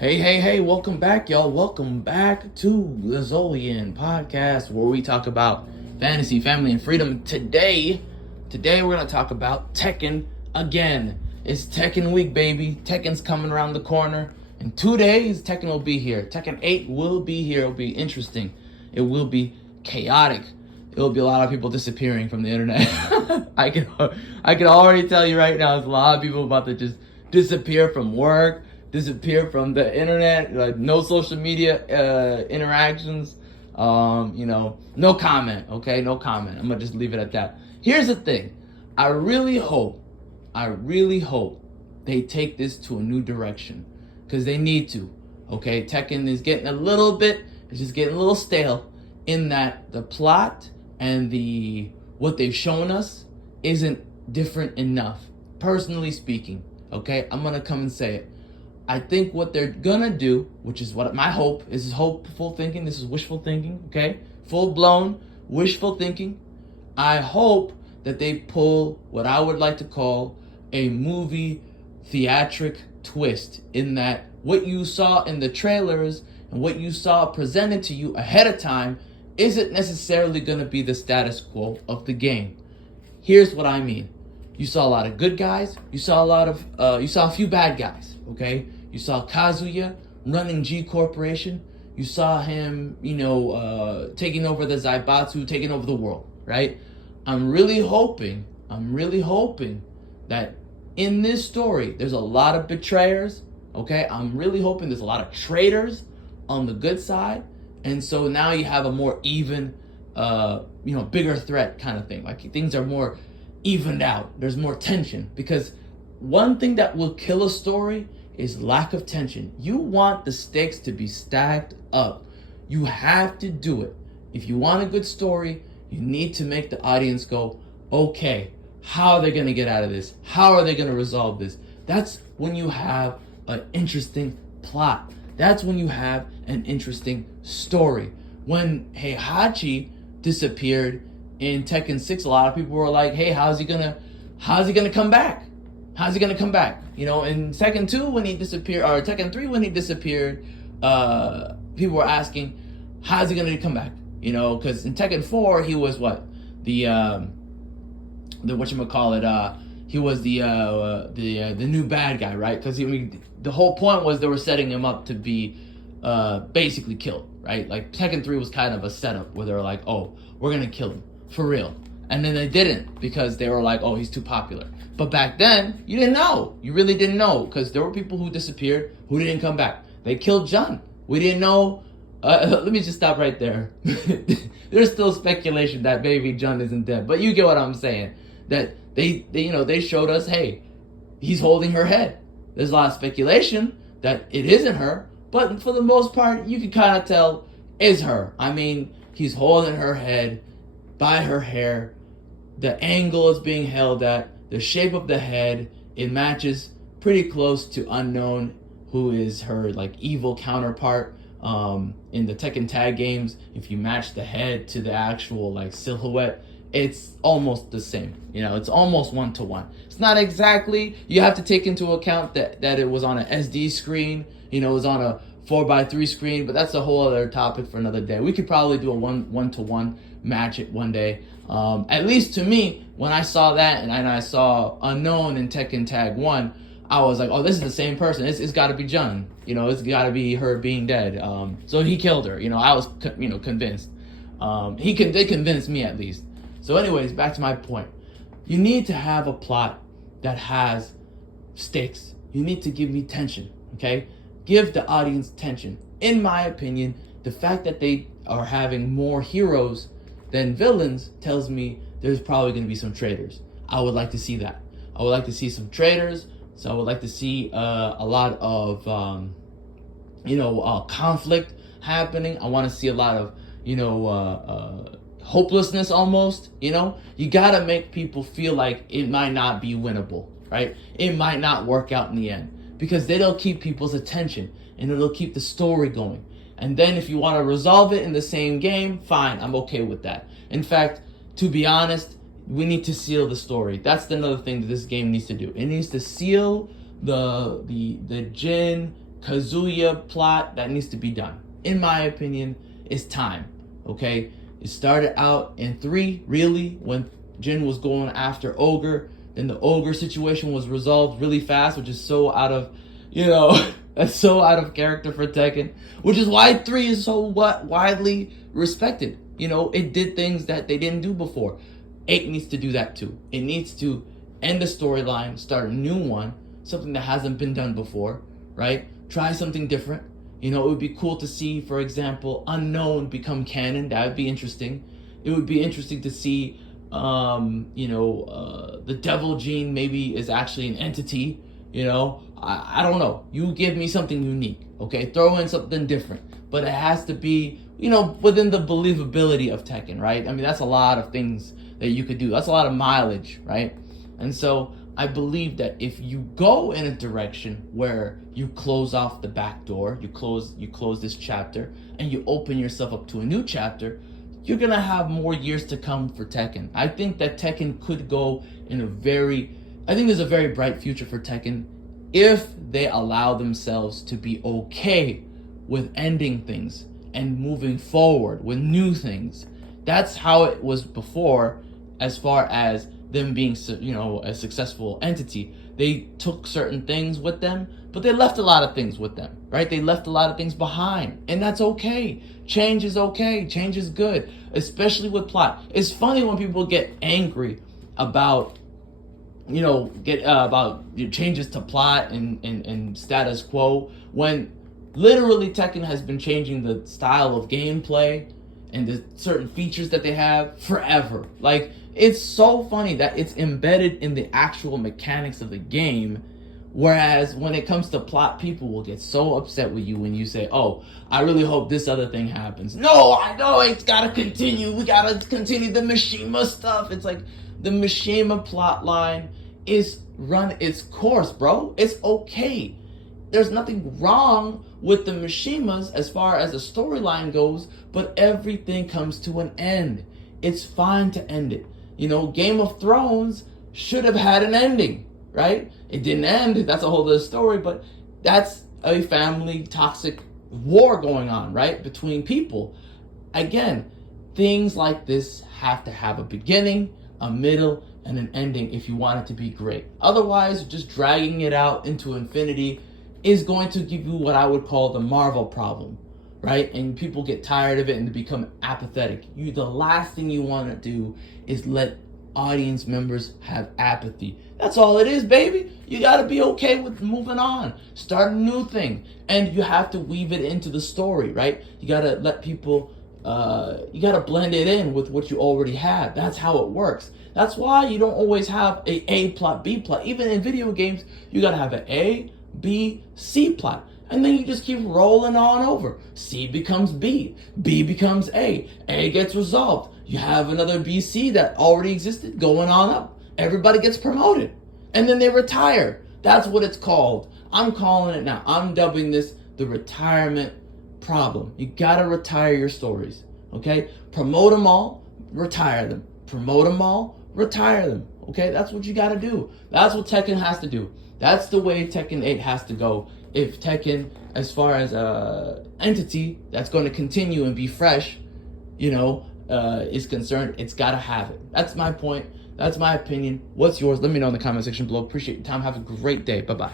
Hey, welcome back, y'all. Welcome back to the Zolian podcast where we talk about fantasy, family, and freedom. Today we're going to talk about Tekken again. It's Tekken week, baby. Tekken's coming around the corner. In 2 days, Tekken will be here. Tekken 8 will be here. It'll be interesting. It will be chaotic. It'll be a lot of people disappearing from the internet. I can already tell you right now, there's a lot of people about to just disappear from work, disappear from the internet, like no social media interactions. No comment, okay? No comment. I'm gonna just leave it at that. Here's the thing. I really hope they take this to a new direction, because they need to, okay? Tekken is getting it's just getting a little stale in that the plot and what they've shown us isn't different enough, personally speaking, okay? I'm gonna come and say it. I think what they're gonna do, which is what my hope is hopeful thinking, this is wishful thinking, okay? Full-blown wishful thinking. I hope that they pull what I would like to call a movie theatric twist, in that what you saw in the trailers and what you saw presented to you ahead of time isn't necessarily gonna be the status quo of the game. Here's what I mean. You saw a lot of good guys. You saw a few bad guys, okay? You saw Kazuya running G Corporation. You saw him, taking over the Zaibatsu, taking over the world, right? I'm really hoping that in this story, there's a lot of betrayers, okay? I'm really hoping there's a lot of traitors on the good side. And so now you have a more even, bigger threat kind of thing. Like, things are more evened out. There's more tension, because one thing that will kill a story is lack of tension. You want the stakes to be stacked up. You have to do it. If you want a good story, you need to make the audience go, okay, how are they going to get out of this? How are they going to resolve this? That's when you have an interesting plot. That's when you have an interesting story. When Heihachi disappeared in Tekken 6, a lot of people were like, hey, how's he gonna come back? How's he gonna come back? In Tekken 2 when he disappeared, or Tekken 3 when he disappeared, people were asking, how's he gonna come back? Because in Tekken 4 he was he was the new bad guy, right? Because the whole point was they were setting him up to be basically killed, right? Like, Tekken 3 was kind of a setup where they were like, oh, we're gonna kill him for real. And then they didn't, because they were like, oh, he's too popular. But back then, you didn't know. You really didn't know, because there were people who disappeared who didn't come back. They killed Jun. We didn't know. Let me just stop right there. There's still speculation that maybe Jun isn't dead, but you get what I'm saying. That they showed us, hey, he's holding her head. There's a lot of speculation that it isn't her, but for the most part, you can kind of tell it's her. I mean, he's holding her head by her hair. The angle is being held at, the shape of the head, it matches pretty close to Unknown, who is her evil counterpart in the Tekken tag games. If you match the head to the actual silhouette, it's almost the same. It's almost 1-to-1. It's not exactly. You have to take into account that it was on an SD screen. It was on a 4x3 screen, but that's a whole other topic for another day. We could probably do a 1-to-1 match it one day. At least to me, when I saw that and I saw Unknown in Tekken Tag 1, I was like, oh, this is the same person. It's got to be Jun. It's got to be her being dead. So he killed her. I was, convinced. They convinced me, at least. So anyways, back to my point. You need to have a plot that has stakes. You need to give me tension, okay? Give the audience tension. In my opinion, the fact that they are having more heroes than villains tells me there's probably going to be some traitors. I would like to see that. I would like to see some traitors. So I would like to see a lot of, conflict happening. I want to see a lot of, hopelessness almost. You got to make people feel like it might not be winnable, right? It might not work out in the end, because that'll keep people's attention and it'll keep the story going. And then if you want to resolve it in the same game, fine, I'm okay with that. In fact, to be honest, we need to seal the story. That's another thing that this game needs to do. It needs to seal the Jin Kazuya plot that needs to be done. In my opinion, it's time. Okay, it started out in 3, really, when Jin was going after Ogre. Then the Ogre situation was resolved really fast, which is so out of, that's so out of character for Tekken. Which is why 3 is so widely respected. It did things that they didn't do before. 8 needs to do that too. It needs to end the storyline, start a new one, something that hasn't been done before, right? Try something different. It would be cool to see, for example, Unknown become canon. That would be interesting. It would be interesting to see, the Devil Gene maybe is actually an entity. I don't know. You give me something unique, okay? Throw in something different. But it has to be, within the believability of Tekken, right? I mean, that's a lot of things that you could do. That's a lot of mileage, right? And so I believe that if you go in a direction where you close off the back door, you close this chapter, and you open yourself up to a new chapter, you're gonna have more years to come for Tekken. I think that Tekken could go in I think there's a very bright future for Tekken if they allow themselves to be okay with ending things and moving forward with new things. That's how it was before, as far as them being, a successful entity. They took certain things with them, but they left a lot of things with them, right? They left a lot of things behind, and that's okay. Change is okay. Change is good, especially with plot. It's funny when people get angry about, about changes to plot and status quo, when literally Tekken has been changing the style of gameplay and the certain features that they have forever. Like, it's so funny that it's embedded in the actual mechanics of the game, whereas when it comes to plot, people will get so upset with you when you say, oh, I really hope this other thing happens. No, I know it's gotta continue. We gotta continue the Mishima stuff. It's like the Mishima plot line is run its course, bro. It's okay. There's nothing wrong with the Mishimas as far as the storyline goes, but everything comes to an end. It's fine to end it. Game of Thrones should have had an ending, right? It didn't end. That's a whole other story, but that's a family toxic war going on, right? Between people. Again, things like this have to have a beginning, a middle, and an ending if you want it to be great. Otherwise, just dragging it out into infinity is going to give you what I would call the Marvel problem, right? And people get tired of it and become apathetic. The last thing you want to do is let audience members have apathy. That's all it is, baby. You got to be okay with moving on. Start a new thing. And you have to weave it into the story, right? You got to let people, you got to blend it in with what you already have. That's how it works. That's why you don't always have A plot, B plot. Even in video games, you got to have an A, B, C plot. And then you just keep rolling on over. C becomes B. B becomes A. A gets resolved. You have another BC that already existed going on up. Everybody gets promoted. And then they retire. That's what it's called. I'm calling it now. I'm dubbing this the retirement problem. You gotta retire your stories. Okay? Promote them all, retire them. Promote them all, retire them. Okay? That's what you gotta do. That's what Tekken has to do. That's the way Tekken 8 has to go. If Tekken, as far as entity that's going to continue and be fresh, is concerned, it's got to have it. That's my point. That's my opinion. What's yours? Let me know in the comment section below. Appreciate your time. Have a great day. Bye-bye.